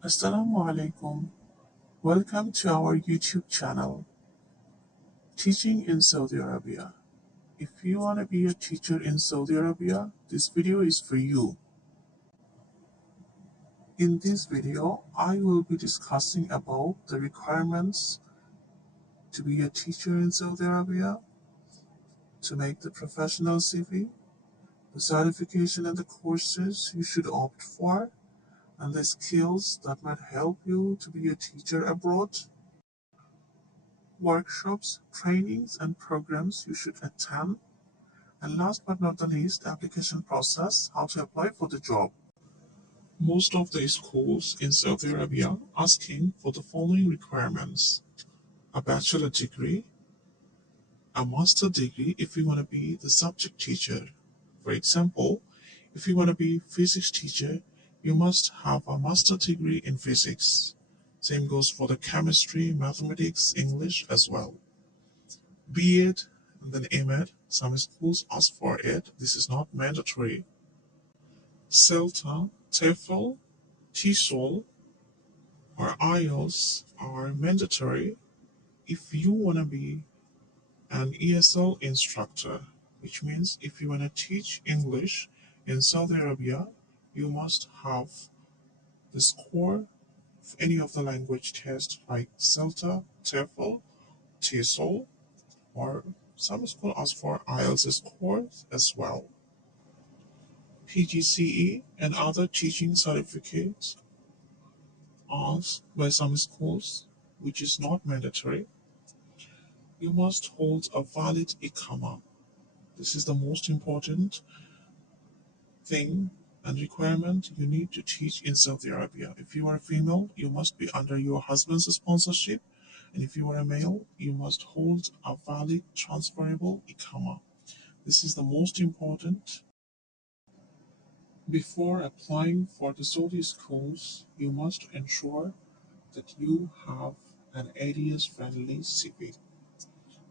Assalamu alaikum. Welcome to our YouTube channel, Teaching in Saudi Arabia. If you want to be a teacher in Saudi Arabia, this video is for you. In this video, I will be discussing about the requirements to be a teacher in Saudi Arabia, to make the professional CV, the certification and the courses you should opt for, and the skills that might help you to be a teacher abroad, workshops, trainings, and programs you should attend, and last but not the least, the application process, how to apply for the job. Most of the schools in Saudi Arabia asking for the following requirements: a bachelor degree, a master degree if you want to be the subject teacher. For example, if you want to be physics teacher, you must have a master degree in physics. Same goes for the chemistry, mathematics, English as well. B.Ed and then M.Ed. Some schools ask for it. This is not mandatory. CELTA, TEFL, TESOL, or IELTS are mandatory if you want to be an ESL instructor, which means if you want to teach English in Saudi Arabia, you must have the score of any of the language tests like CELTA, TEFL, TESOL, or some schools ask for IELTS scores as well. PGCE and other teaching certificates asked by some schools, which is not mandatory. You must hold a valid Ikama. This is the most important thing and requirement you need to teach in Saudi Arabia. If you are a female, you must be under your husband's sponsorship, and if you are a male, you must hold a valid transferable Ikama. This is the most important. Before applying for the Saudi schools, you must ensure that you have an ADS friendly CV,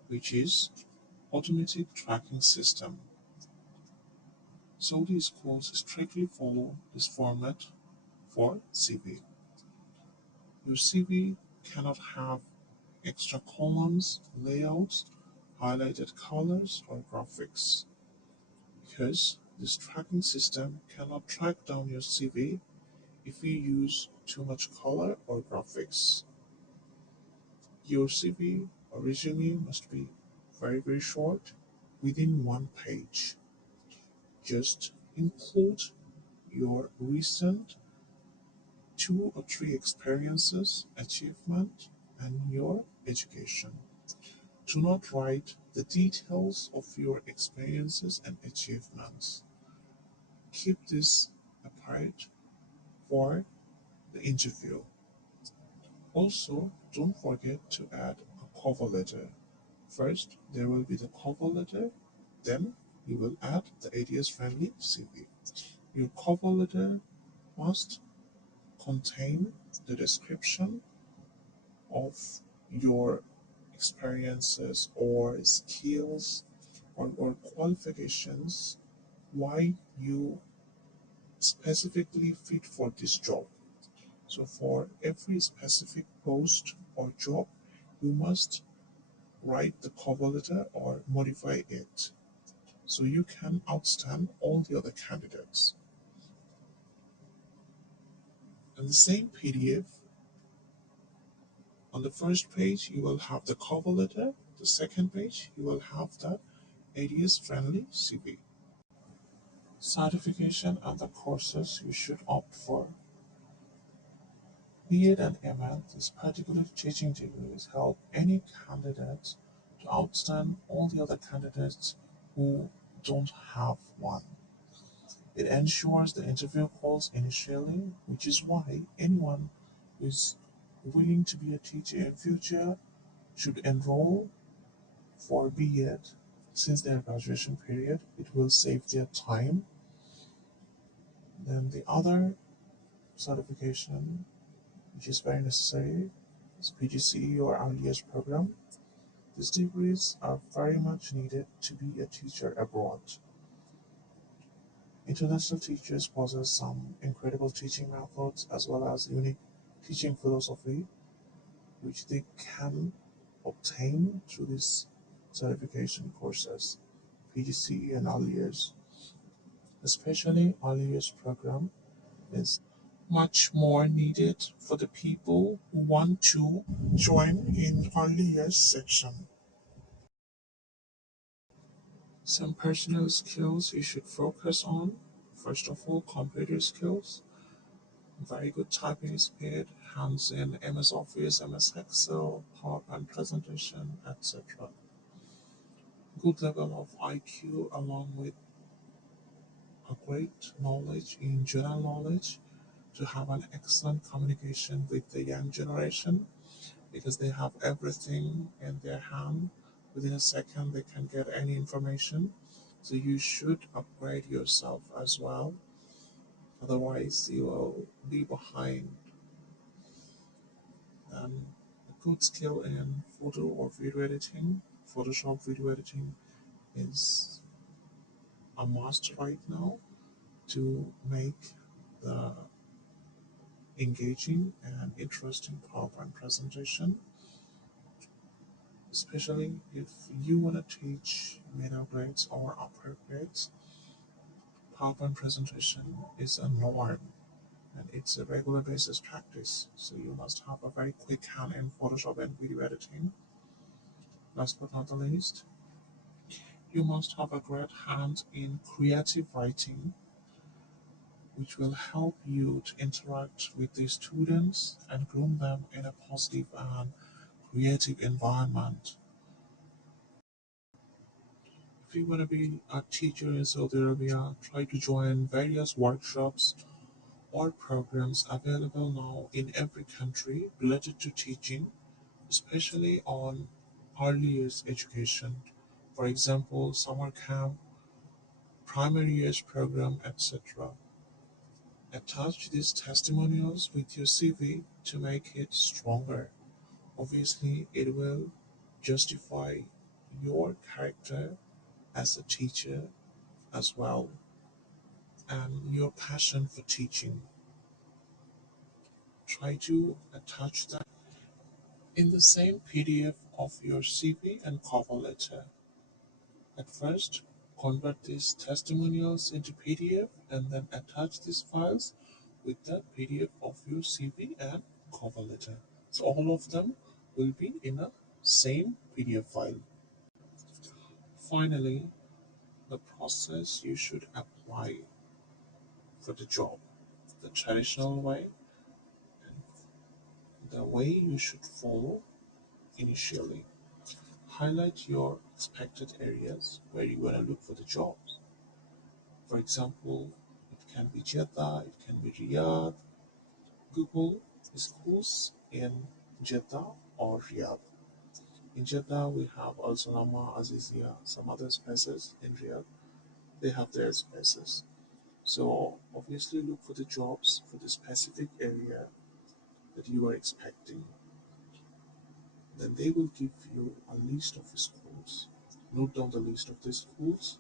which is automatic tracking system. Saudi schools strictly follow this format for CV. Your CV cannot have extra columns, layouts, highlighted colors, or graphics because this tracking system cannot track down your CV if you use too much color or graphics. Your CV or resume must be very short, within one page. Just include your recent 2 or 3 experiences, achievement, and your education. Do not write the details of your experiences and achievements. Keep this apart for the interview. Also, don't forget to add a cover letter. First, there will be the cover letter, then you will add the ADS friendly CV. Your cover letter must contain the description of your experiences or skills or qualifications, why you specifically fit for this job. So for every specific post or job, you must write the cover letter or modify it so you can outstand all the other candidates. In the same PDF, on the first page, you will have the cover letter. The second page, you will have the ADS friendly CV. Certification and the courses you should opt for. B.Ed and M.Ed, these particular teaching degrees help any candidate to outstand all the other candidates who don't have one. It ensures the interview calls initially, which is why anyone who is willing to be a teacher in future should enroll for B.Ed since their graduation period. It will save their time. Then the other certification, which is very necessary, is PGCE or RDS program. These degrees are very much needed to be a teacher abroad. International teachers possess some incredible teaching methods as well as unique teaching philosophy, which they can obtain through these certification courses, PGCE and early years. Especially early years program is much more needed for the people who want to join in early years section. Some personal skills you should focus on. First of all, computer skills. Very good typing speed, hands in MS Office, MS Excel, PowerPoint presentation, etc. Good level of IQ along with a great knowledge in general knowledge to have an excellent communication with the young generation because they have everything in their hand. Within a second, they can get any information. So you should upgrade yourself as well. Otherwise, you will be behind. A good skill in photo or video editing, Photoshop video editing is a must right now to make the engaging and interesting PowerPoint presentation, especially if you want to teach middle grades or upper grades. PowerPoint presentation is a norm and it's a regular basis practice, so you must have a very quick hand in Photoshop and video editing. Last but not the least, you must have a great hand in creative writing, which will help you to interact with the students and groom them in a positive and creative environment. If you want to be a teacher in Saudi Arabia, try to join various workshops or programs available now in every country related to teaching, especially on early years education. For example, summer camp, primary years program, etc. Attach these testimonials with your CV to make it stronger. Obviously, it will justify your character as a teacher as well and your passion for teaching. Try to attach that in the same PDF of your CV and cover letter. At first, convert these testimonials into PDF and then attach these files with that PDF of your CV and cover letter. So all of them will be in a same PDF file. Finally, the process you should apply for the job, the traditional way, and the way you should follow initially. Highlight your expected areas where you want to look for the jobs. For example, it can be Jeddah, it can be Riyadh. Google schools in Jeddah or Riyadh. In Jeddah, we have Al Salama, Azizia, some other spaces in Riyadh. They have their spaces. So obviously look for the jobs for the specific area that you are expecting. Then they will give you a list of schools. Note down the list of the schools.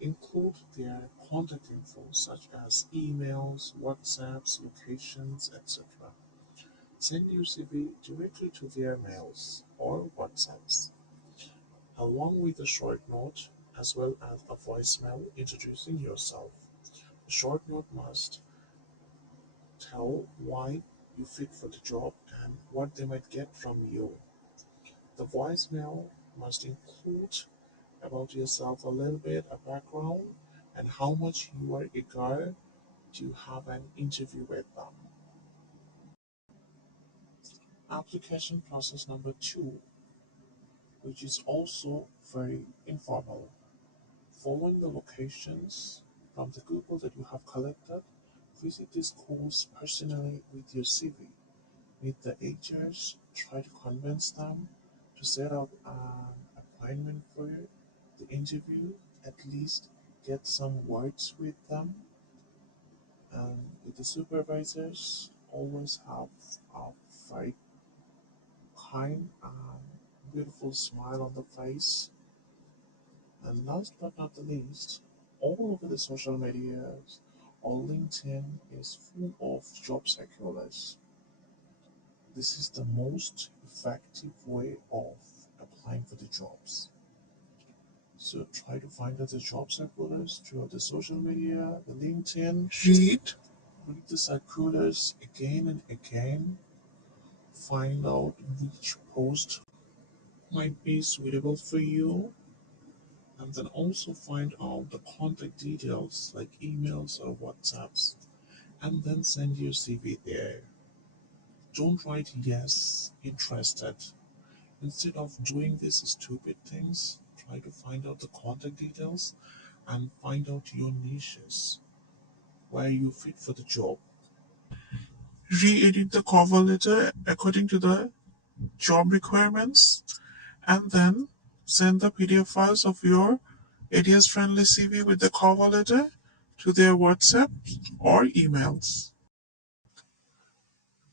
Include their contact info such as emails, WhatsApps, locations, etc. Send your CV directly to their mails or WhatsApps, along with a short note as well as a voicemail introducing yourself. The short note must tell why you fit for the job and what they might get from you. The voicemail must include about yourself a little bit, a background, and how much you are eager to have an interview with them. Application process number two, which is also very informal. Following the locations from the Google that you have collected, visit these schools personally with your CV. Meet the agents, try to convince them to set up an appointment for the interview, at least get some words with them. And with the supervisors, always have a very kind and beautiful smile on the face. And last but not the least, all over the social medias or LinkedIn is full of job circulars. This is the most effective way of applying for the jobs. So try to find out the job circulars through the social media, the LinkedIn. Read the circulars again and again. Find out which post might be suitable for you, and then also find out the contact details like emails or WhatsApps, and then send your CV there. Don't write yes, interested. Instead of doing these stupid things, try to find out the contact details and find out your niches where you fit for the job. Re-edit the cover letter according to the job requirements, and then send the PDF files of your ATS friendly CV with the cover letter to their WhatsApp or emails.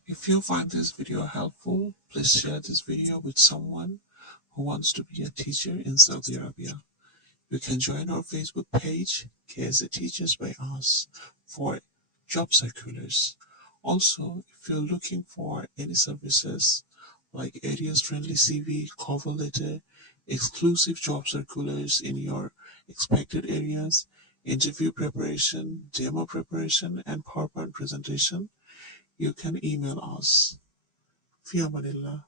If you find this video helpful, please share this video with someone who wants to be a teacher in Saudi Arabia. You can join our Facebook page, KSA Teachers by Us, for job circulars. Also, if you're looking for any services like areas friendly CV, cover letter, exclusive job circulars in your expected areas, interview preparation, demo preparation, and PowerPoint presentation, you can email us. Fi Amanillah.